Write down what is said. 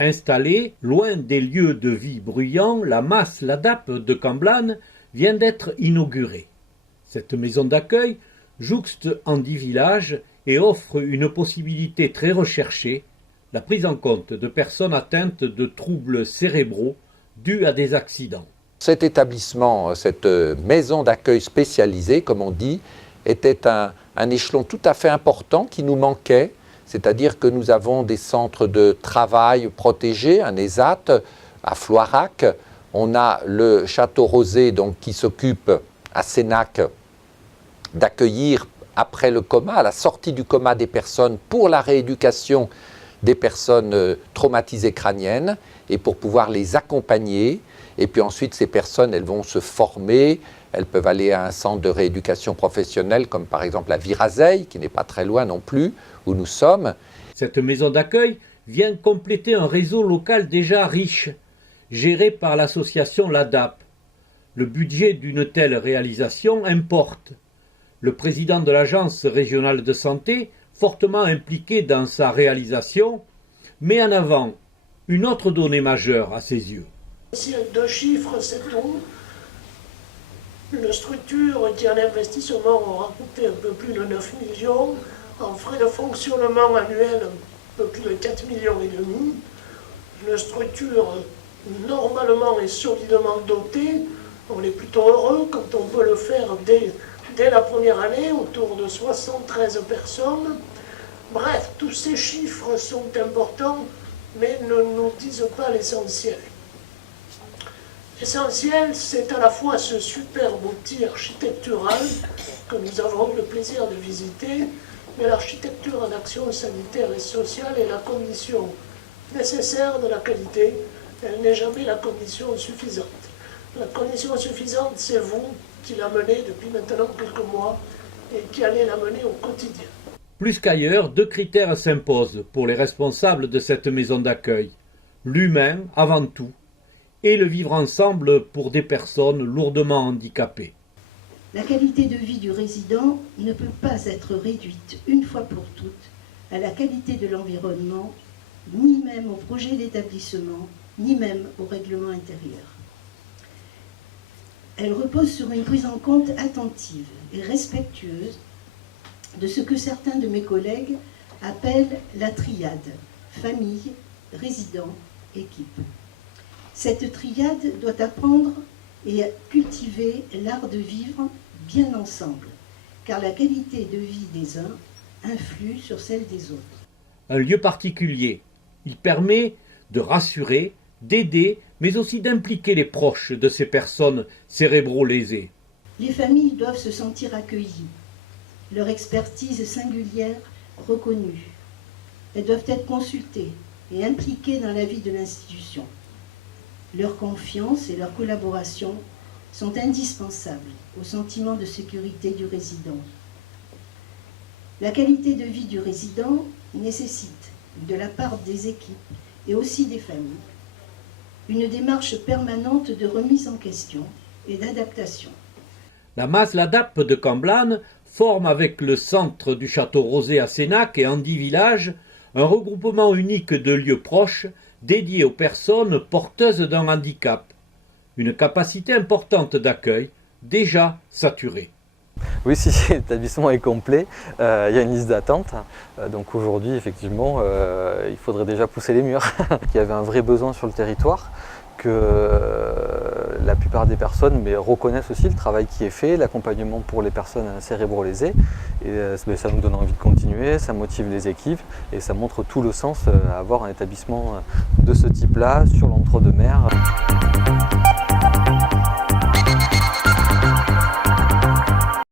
Installée loin des lieux de vie bruyants, la MAS LADAP de Camblanne vient d'être inaugurée. Cette maison d'accueil jouxte en 10 villages et offre une possibilité très recherchée, la prise en compte de personnes atteintes de troubles cérébraux dus à des accidents. Cet établissement, cette maison d'accueil spécialisée, comme on dit, était un échelon tout à fait important qui nous manquait. C'est-à-dire que nous avons des centres de travail protégés, un ESAT, à Floirac. On a le Château Rosé donc, qui s'occupe à Sénac d'accueillir après le coma, à la sortie du coma des personnes pour la rééducation des personnes traumatisées crâniennes et pour pouvoir les accompagner. Et puis ensuite, ces personnes, elles vont se former, elles peuvent aller à un centre de rééducation professionnelle, comme par exemple la Virazeille, qui n'est pas très loin non plus, où nous sommes. Cette maison d'accueil vient compléter un réseau local déjà riche, géré par l'association LADAP. Le budget d'une telle réalisation importe. Le président de l'Agence régionale de santé, fortement impliqué dans sa réalisation, met en avant une autre donnée majeure à ses yeux. Si deux chiffres, c'est tout. Une structure qui en investissement aura coûté un peu plus de 9 millions, en frais de fonctionnement annuel un peu plus de 4,5 millions. Une structure normalement et solidement dotée, on est plutôt heureux quand on peut le faire dès la première année, autour de 73 personnes. Bref, tous ces chiffres sont importants, mais ne nous disent pas l'essentiel. L'essentiel, c'est à la fois ce superbe outil architectural que nous avons le plaisir de visiter, mais l'architecture en action sanitaire et sociale est la condition nécessaire de la qualité. Elle n'est jamais la condition suffisante. La condition suffisante, c'est vous qui la menez depuis maintenant quelques mois et qui allez la mener au quotidien. Plus qu'ailleurs, 2 critères s'imposent pour les responsables de cette maison d'accueil. L'humain avant tout, et le vivre ensemble pour des personnes lourdement handicapées. La qualité de vie du résident ne peut pas être réduite une fois pour toutes à la qualité de l'environnement, ni même au projet d'établissement, ni même au règlement intérieur. Elle repose sur une prise en compte attentive et respectueuse de ce que certains de mes collègues appellent la triade, famille, résident, équipe. Cette triade doit apprendre et cultiver l'art de vivre bien ensemble, car la qualité de vie des uns influe sur celle des autres. Un lieu particulier, il permet de rassurer, d'aider, mais aussi d'impliquer les proches de ces personnes cérébro-lésées. Les familles doivent se sentir accueillies, leur expertise singulière reconnue. Elles doivent être consultées et impliquées dans la vie de l'institution. Leur confiance et leur collaboration sont indispensables au sentiment de sécurité du résident. La qualité de vie du résident nécessite, de la part des équipes et aussi des familles, une démarche permanente de remise en question et d'adaptation. La MAS LADAP de Camblanne forme avec le centre du Château Rosé à Sénac et en 10 villages un regroupement unique de lieux proches dédiés aux personnes porteuses d'un handicap. Une capacité importante d'accueil, déjà saturée. Oui, si l'établissement est complet, il y a une liste d'attente. Donc aujourd'hui, effectivement, il faudrait déjà pousser les murs. Il y avait un vrai besoin sur le territoire, que la plupart des personnes reconnaissent aussi le travail qui est fait, l'accompagnement pour les personnes cérébro-lésées. Et ça nous donne envie de continuer, ça motive les équipes et ça montre tout le sens à avoir un établissement de ce type-là sur l'entre-deux-mers.